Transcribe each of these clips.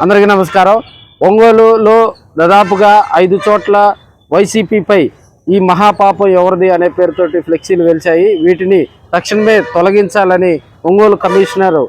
అందరికీ నమస్కారం. ఒంగోలులో దాదాపుగా 5 చోట్ల వైసీపీపై ఈ మహాపాపం ఎవరిది అనే పేరుతోటి ఫ్లెక్సీలు వెలిచాయి. వీటిని తక్షణమే తొలగించాలని ఒంగోలు కమిషనర్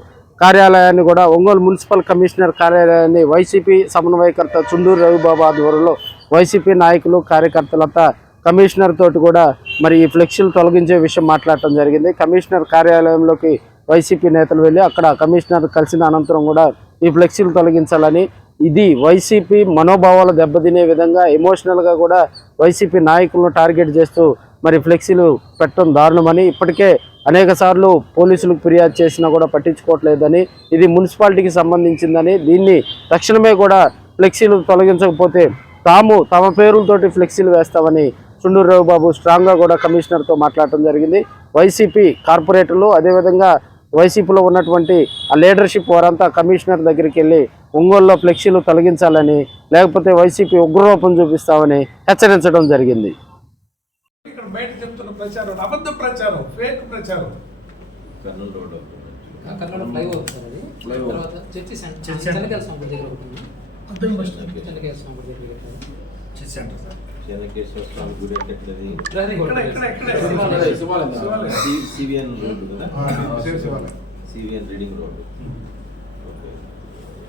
కార్యాలయాన్ని కూడా ఒంగోలు మున్సిపల్ కమిషనర్ కార్యాలయాన్ని వైసీపీ సమన్వయకర్త చుండూరు రవిబాబు ఆధ్వర్యంలో వైసీపీ నాయకులు కార్యకర్తలంతా కమిషనర్ తోటి కూడా మరి ఈ ఫ్లెక్సీలు తొలగించే విషయం మాట్లాడటం జరిగింది. కమిషనర్ కార్యాలయంలోకి వైసీపీ నేతలు వెళ్ళి అక్కడ కమిషనర్ కలిసిన అనంతరం కూడా ఈ ఫ్లెక్సీలు తొలగించాలని, ఇది వైసీపీ మనోభావాలు దెబ్బతినే విధంగా ఎమోషనల్గా కూడా వైసీపీ నాయకులను టార్గెట్ చేస్తూ మరి ఫ్లెక్సీలు పెట్టడం దారుణమని, ఇప్పటికే అనేక సార్లు పోలీసులకు ఫిర్యాదు చేసినా కూడా పట్టించుకోవట్లేదని, ఇది మున్సిపాలిటీకి సంబంధించిందని, దీన్ని తక్షణమే కూడా ఫ్లెక్సీలు తొలగించకపోతే తమ పేరులతోటి ఫ్లెక్సీలు వేస్తామని చుండూరు రవిబాబు స్ట్రాంగ్గా కూడా కమిషనర్తో మాట్లాడటం జరిగింది. వైసీపీ కార్పొరేటర్లు అదేవిధంగా వైసీపీలో ఉన్నటువంటి ఆ లీడర్షిప్ వారంతా కమిషనర్ దగ్గరికి వెళ్ళి ఒంగోలులో ఫ్లెక్సీలు తొలగించాలని, లేకపోతే వైసీపీ ఉగ్రరూపం చూపిస్తామని హెచ్చరించడం జరిగింది. ఇక్కడ బయట చెప్తున్న ప్రచారం అబద్ధ ప్రచారం, ఫేక్ ప్రచారం. చెన్నకేశ్వర స్వామి గుడి అంటే సివిఎన్ రోడ్డు కదా, CVN reading road.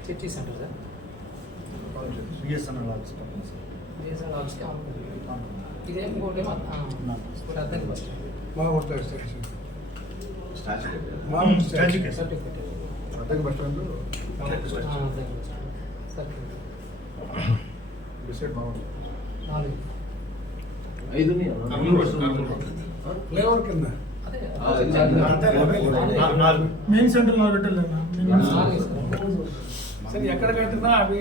Church centre sir, ఇదేం ఇంకోటేమో అర్థం ఫ్లేవర్ కింద మెయిన్ సెంటర్ సరే, ఎక్కడ కట్టినా అవి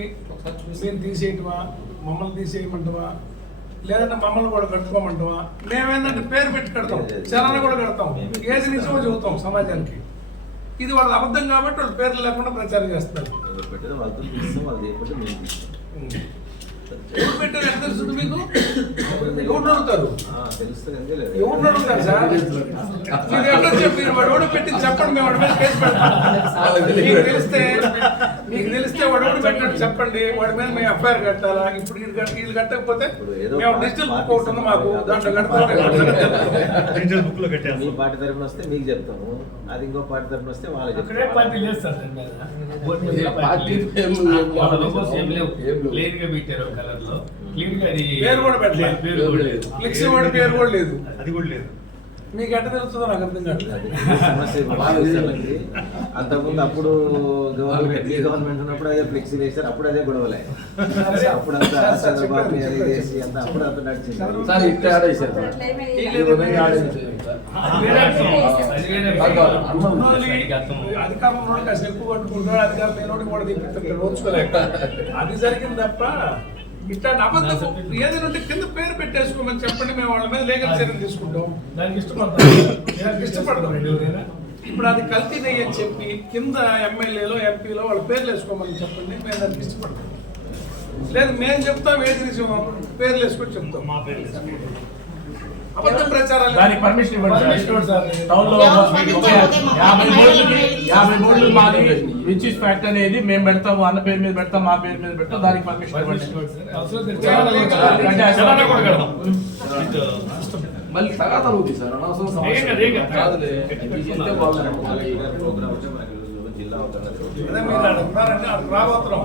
మేము తీసేయటమా, మమ్మల్ని తీసేయమంటావా, లేదంటే మమ్మల్ని కూడా కట్టుకోమంటావా? మేమేంటంటే పేరు పెట్టి కడతాం, చలన కూడా కడతాం, ఏది నిజమో చెబుతాం సమాజానికి. ఇది వాళ్ళ అబద్ధం కాబట్టి వాళ్ళు పేర్లు లేకుండా ప్రచారం చేస్తారు. ఎవరు పెట్టారు ఎంత తెలుస్తుంది మీకు? ఎవరు అడుగుతారు? ఎవరు అడుగుతారు సార్? మీరు ఎట్లా చెప్పి వాడు పెట్టింది చెప్పండి, మేము వాడి మీద కేసు పెడతాం. మీకు తెలిస్తే వాడు ఎవడు పెట్టాడు చెప్పండి, వాడి మీద మేము ఎఫ్ఐఆర్ కట్టాలా? ఇప్పుడు వీళ్ళు కట్టకపోతే మేము డిజిటల్ బుక్ ఒకటి ఉంది మాకు, దాంట్లో కడతాం. పార్టీ తరఫున వస్తే మీకు చెప్తాము, అది ఇంకో పార్టీ తరఫున వస్తే వాళ్ళకి చెప్తాము. పేరు కూడా పెట్టలేదు, ఫ్లెక్సీ వాడి పేరు కూడా లేదు, అది కూడా లేదు. మీకు ఎట్ట తెలుస్తుందో నాకు అర్థం కావట్లేదు. అంతకుముందు అప్పుడు గవర్నమెంట్ ఉన్నప్పుడు అదే ఫ్లెక్సీ వేశారు, అప్పుడు అదే గొడవలే. అప్పుడు అంతా చంద్రబాబు వేసి అంతా అప్పుడు అంతా నడిచింది. అధికారంలో కాస్త ఎక్కువ పట్టుకుంటాడు, అధికారం లేనోడికి కూడా తిప్పిస్తాడు, రోజుకోలేక. అది జరిగింది తప్ప ఇట్లా అబద్ధం ఏదైనా ఉంటే కింద పేరు పెట్టేసుకోమని చెప్పండి, మేము వాళ్ళ మీద లీగల్ చర్యలు తీసుకుంటాం. దానికి ఇష్టపడతాం. ఇప్పుడు అది కల్తీనయ్యి అని చెప్పి కింద ఎమ్మెల్యేలో ఎంపీలో వాళ్ళ పేర్లు వేసుకోమని చెప్పండి, మేము దానికి ఇష్టపడతాం. లేదు మేము చెప్తాం, ఏది నిజమో పేర్లు వేసుకొని చెప్తాం. మా పేర్లు అబద్ధ ప్రచారాలు పర్మిషన్ ఇవ్వండి సార్. టౌన్ లో 50 బోర్డులు మాది విచ్ ఫ్యాక్ట్ అనేది మేము పెడతాము, అన్న పేరు మీద పెడతాం, మా పేరు మీద పెడతాం, దానికి పర్మిషన్ ఇవ్వండి. మళ్ళీ తర్వాత అవుతుంది సార్, అదే మీరు ఉన్నారంటే అక్కడ రాబోతున్నాం.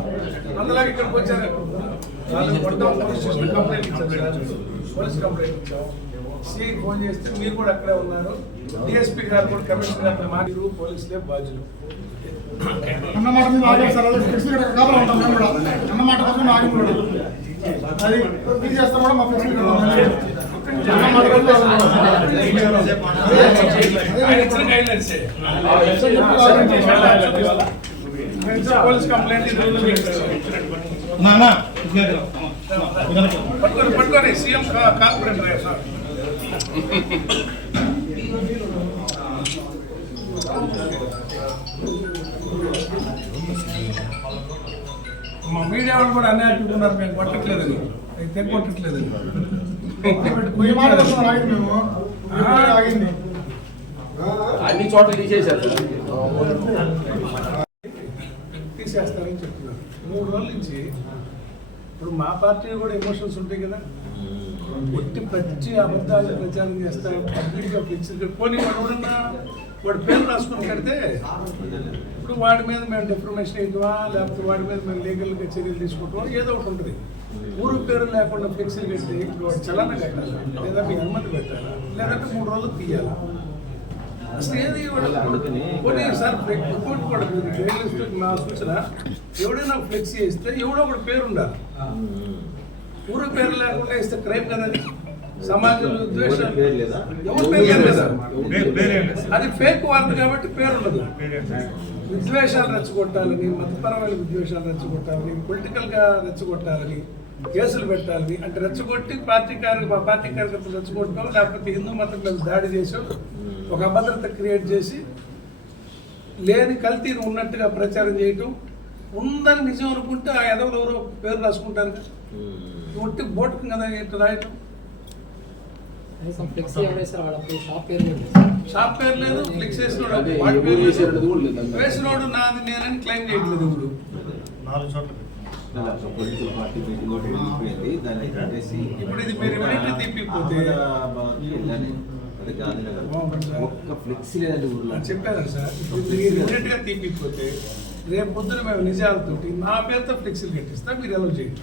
అందులోకి ఇక్కడికి వచ్చారు, పోలీస్ కంప్లైంట్ ఇచ్చాం. సిఐ ఫోన్ చేస్తే మీరు కూడా అక్కడే ఉన్నారు. డిఎస్పీ గారు కూడా కమిషనర్ గారు మాట్లాడు, పోలీసులే బాధ్యులు. అన్నమాట మీద ఆగే సార్, అన్నమాట కోసం ఆగి అది చేస్తాం కూడా మా పోలీస్ కంప్లైంట్ పట్టుకొని సీఎం కార్పొరేటర్ సార్. మా మీడియా వాళ్ళు కూడా అన్నీ అట్టుకున్నారు, మేము కొట్టట్లేదని, తెగ కొట్టట్లేదని. అన్ని చోట్ల తీసేశారు. తీసేస్తారని చెప్తున్నారు. 3 రోజుల నుంచి ఇప్పుడు మా పార్టీ కూడా ఎమోషన్స్ ఉంటాయి కదా, ఒట్టి ప్రతి అబద్ధాలు ప్రచారం చేస్తారు, పబ్లిక్గా పిలిచి పోనీ ఎవరన్నా వాడి పేరు రాసుకొని కడితే ఇప్పుడు వాడి మీద మేము డిఫర్మేషన్ ఇవ్వవా, లేకపోతే వాడి మీద మేము లీగల్గా చర్యలు తీసుకుంటాం, ఏదో ఒకటి ఉంటుంది. ఊరు పేరు లేకుండా ఫ్లెక్సీలు కట్టి ఇప్పుడు వాడు చలానా కట్టాలా, లేదా మీ అనుమతి పెట్టాలా, లేదంటే 3 రోజులు తీయాలా? అసలు ఏది పోనీ సార్ రిపోర్ట్ కూడా మీరు జర్నలిస్ట్ నా సూచన, ఎవడైనా ఫ్లెక్సీ ఇస్తే ఎవడో ఒకటి పేరు ఉండాలి. ఊరు పేరు లేకుండా ఇస్తే క్రైమ్ కదా అది. సమాజంలో ద్వేషాలు ఎవరి పేరు లేదా, అది ఫేక్ వార్త కాబట్టి పేరు ఉండదు. విద్వేషాలు రెచ్చగొట్టాలని, మతపరమైన విద్వేషాలు రెచ్చగొట్టాలని, పొలిటికల్గా రెచ్చగొట్టాలని, కేసులు పెట్టాలని, అంటే రెచ్చగొట్టి పార్టీ కార్యకర్తలు రెచ్చగొట్టాలి, లేకపోతే హిందూ మతం మీద దాడి చేసాం, ఒక అభద్రత క్రియేట్ చేసి లేని కల్తీని ఉన్నట్టుగా ప్రచారం చేయటం, ఉందని నిజం అనుకుంటే ఆ ఎదవలు ఎవరో పేరు రాసుకుంటారు కదా, ఒట్టి బోటుకు కదా ఏంటో రాయటం. ఫ్లెక్సీ ఎవరేసారు వాళ్ళ షాప్ పేరు లేదు, షాప్ పేరు లేదు, ఫ్లెక్స్ వేసినోడు వాడి పేరు వేసినోడు నాది నేనని క్లెయిమ్ చేయట్లేదు. ఇప్పుడు 4 చోట్ల పొలిటికల్ పార్టీ మీటింగ్ ఒకటి వెళ్ళిపోయింది, దాన్ని కట్టేసి ఇప్పుడు ఇది మీరు ఇమీడియట్లీ తీపిపోతే అది గాంధీనగర్ ఒక్క ఫ్లెక్సీ లేదండి ఊర్లో అని చెప్పారు సార్. ఇప్పుడు మీరు ఇమీడియట్గా తీపిపోతే రేపు పొద్దున మేము నిజాలతోటి నా పేరుతో ఫ్లెక్సీలు కట్టిస్తా, మీరు ఎలా చేయండి.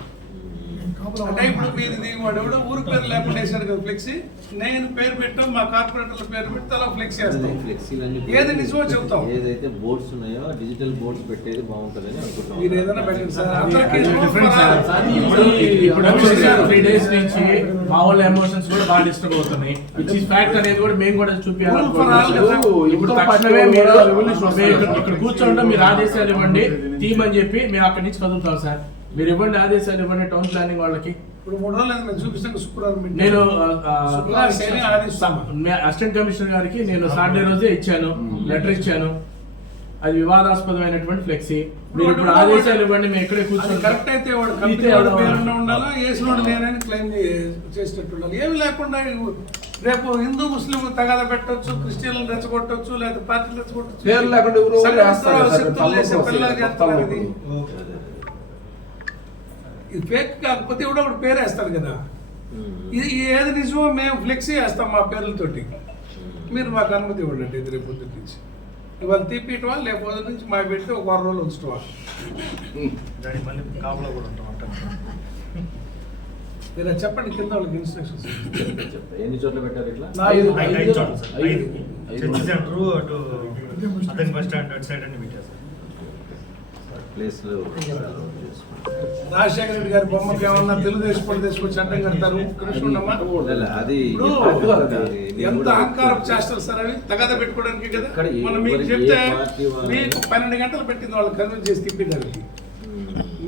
అంటే ఇప్పుడు మీది వాడు ఎవడో ఊరు పేరు లేకుండా వేసాడు కదా ఫ్లెక్సీ, నేను పేరు పెట్టాం, మా కార్పొరేటర్ల పేరు పెట్టి అలా ఫ్లెక్సీ వేస్తాం. ఫ్లెక్సీలన్నీ ఏది నిజమో చెప్తాం. ఏదైతే బోర్డ్స్ ఉన్నాయో డిజిటల్ బోర్డ్స్ పెట్టేది బాగుంటుందని అనుకుంటున్నాం. మీరు ఏదైనా పెట్టండి సార్, అందరికీ ఇప్పుడు 3 days నుంచి మా వాళ్ళ ఎమోషన్స్ కూడా బాగా డిస్టర్బ్ అవుతున్నాయి. విచ్ ఇస్ ఫ్యాక్ట్ అనేది కూడా మేము కూడా చూపించాలి. ఇప్పుడు తక్షణమే మీరు ఇక్కడ కూర్చోండి, మీరు ఆదేశాలు ఇవ్వండి తీయమని చెప్పి మేము అక్కడి నుంచి కదులుతాం సార్. మీరు ఇవ్వండి ఆదేశాలు ఇవ్వండి టౌన్ ప్లానింగ్ వాళ్ళకి. ఇప్పుడు 3 రోజులు మేము చూపిస్తాను, శుక్రవారం నేను ఆదేశిస్తాం. అసిస్టెంట్ కమిషనర్ గారికి నేను సాటర్డే రోజే ఇచ్చాను, లెటర్ ఇచ్చాను. అది వివాదాస్పదమైనటువంటి ఫ్లెక్సీ. మీరు ఇప్పుడు ఆదేశాలు ఇవ్వండి, మేము ఇక్కడే కూర్చొని కరెక్ట్ అయితే వాడు కంపెనీ వాడు పేరున్న ఉండాలా, వేసినోడు నేనని క్లెయిమ్ చేసేటట్టు ఉండాలి. ఏమి లేకుండా రేపు హిందూ ముస్లిం తగాద పెట్టొచ్చు, క్రిస్టియన్లు రెచ్చగొట్టొచ్చు, లేదా పార్టీలు రెచ్చగొట్టొచ్చు, పేరు లేకుండా ఎవరు శక్తులు చేసే పిల్లలు చేస్తున్నారు. ఇది ఫేక్ కాకపోతే ఎవడో ఒకటి పేరు వేస్తాడు కదా. ఇది ఏది నిజమో మేము ఫ్లెక్సీ వేస్తాం మా పేర్లతోటి, మీరు మాకు అనుమతి ఇవ్వండి. ఇది రేపు పొద్దున్న నుంచి ఇవాళ తీపిటవా, లేకపోతే నుంచి మా పెట్టి ఒక 1 రోజులు ఉంచుతావా. మీరు అది చెప్పండి, కింద వాళ్ళకి ఇన్స్ట్రక్షన్స్. ఎన్ని చోట్ల పెట్టారు ఇట్లా? 5 చోట్ల సార్. 5 చర్చి సెంటర్ అటు అతని బస్ స్టాండ్ అటు సైడ్ అన్ని పెట్టారు సార్. ప్లేస్లో రాజశేఖర రెడ్డి గారి బొమ్మకి ఏమన్నా తెలుగుదేశం పడి తీసుకొచ్చి అడ్డం కడతారు. కృష్ణుడమ్మ అది ఎంత అహంకారం చేస్తారు సార్, అవి తగద పెట్టుకోవడానికి కదా. మనం మీకు చెప్తే మీకు 12 గంటలు పెట్టింది వాళ్ళు కన్విన్స్ చేసి తిప్పేదానికి.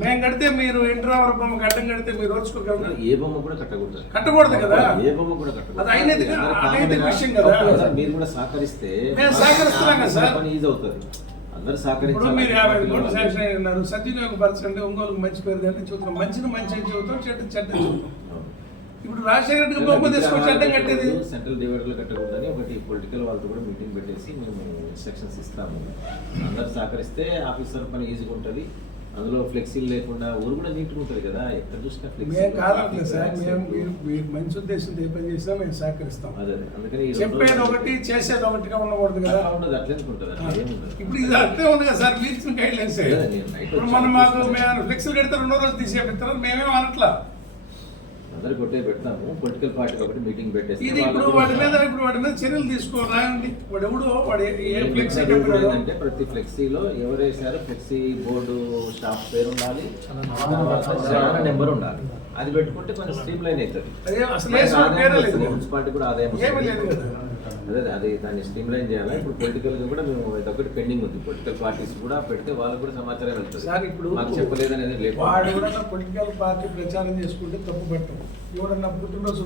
మేము కడితే మీరు ఇంటర్వర్ బొమ్మకి అడ్డం కడితే మీరు ఓర్చుకోగలరు. ఏ బొమ్మ కూడా కట్టకూడదు కదా, ఏ బొమ్మ కూడా అది అనైతిక విషయం కదా. మీరు కూడా సహకరిస్తే మేము సహకరిస్తున్నాం కదా సార్. పని ఈజీ అవుతుంది. అందరూ ఇప్పుడు మీరు సహకరించాలి. 50 కోట్లు శాంక్షన్ అయి ఉన్నారు, సద్వినియోగపరచండి. ఒంగోలుకు మంచి పేరు కానీ చూద్దాం, మంచిని మంచి అని చెబుతాం, చెడ్డ చెడ్డ చెబుతాం. ఇప్పుడు రాజశేఖర రెడ్డికి బొమ్మ తీసుకొచ్చి అడ్డం కట్టేది. సెంట్రల్ డివైడర్లు కట్టకూడదని ఒకటి పొలిటికల్ వాళ్ళతో కూడా మీటింగ్ పెట్టేసి మేము ఇన్స్ట్రక్షన్స్ ఇస్తాము. అందరు సహకరిస్తే ఆఫీసర్ పని ఈజీగా ఉంటుంది. అందులో ఫ్లెక్సీలు లేకుండా ఊరు కూడా నీట్గా ఉంటుంది కదా, ఎక్కడ చూసినా మేము కాదట్లేదు సార్, మేము మీరు మంచి ఉద్దేశంతో ఏ పని చేసినా మేము సహకరిస్తాం. అదే అందుకని చెప్పేది ఒకటి చేసేది ఒకటిగా ఉండకూడదు కదా. అట్లా ఉంటుంది. ఇప్పుడు ఇది అట్లే ఉంది కదా సార్, మీరు ఇచ్చిన గైడ్ లైన్స్. ఇప్పుడు మనం మాకు మేము ఫ్లెక్సీలు కడితే 2వ రోజు తీసేపిస్తారు, మేమేం అనట్లా. అందరు కొట్టే పెడతాము. పొలిటికల్ పార్టీ ఒకటి మీటింగ్ పెట్టేసి ఇది ఇప్పుడు వాటి మీద చర్యలు తీసుకోవాలండి. వాడు ఎవడో వాడు ఏ ఫ్లెక్సీ ఏంటంటే ప్రతి ఫ్లెక్సీలో ఎవరేసారో ఫ్లెక్సీ బోర్డు స్టాఫ్ పేరు ఉండాలి, తర్వాత నెంబర్ ఉండాలి. అది పెట్టుకుంటే కొంచెం స్ట్రీమ్ లైన్ అవుతుంది. మున్సిపాలిటీ కూడా ఆదాయం అదే అది దాన్ని స్ట్రీమ్ లైన్ చేయాలి. ఇప్పుడు పొలిటికల్ గా కూడా మేము ఇదొకటి పెండింగ్ ఉంది. పొలిటికల్ పార్టీస్ కూడా పెడితే వాళ్ళకు కూడా సమాచారం వెళ్తుంది. సార్ ఇప్పుడు మాకు చెప్పలేదు అనేది లేదు. వాడు కూడా పొలిటికల్ పార్టీ ప్రచారం చేసుకుంటే తప్పు పెట్టం. ఎవడన్నా పుట్టినరోజు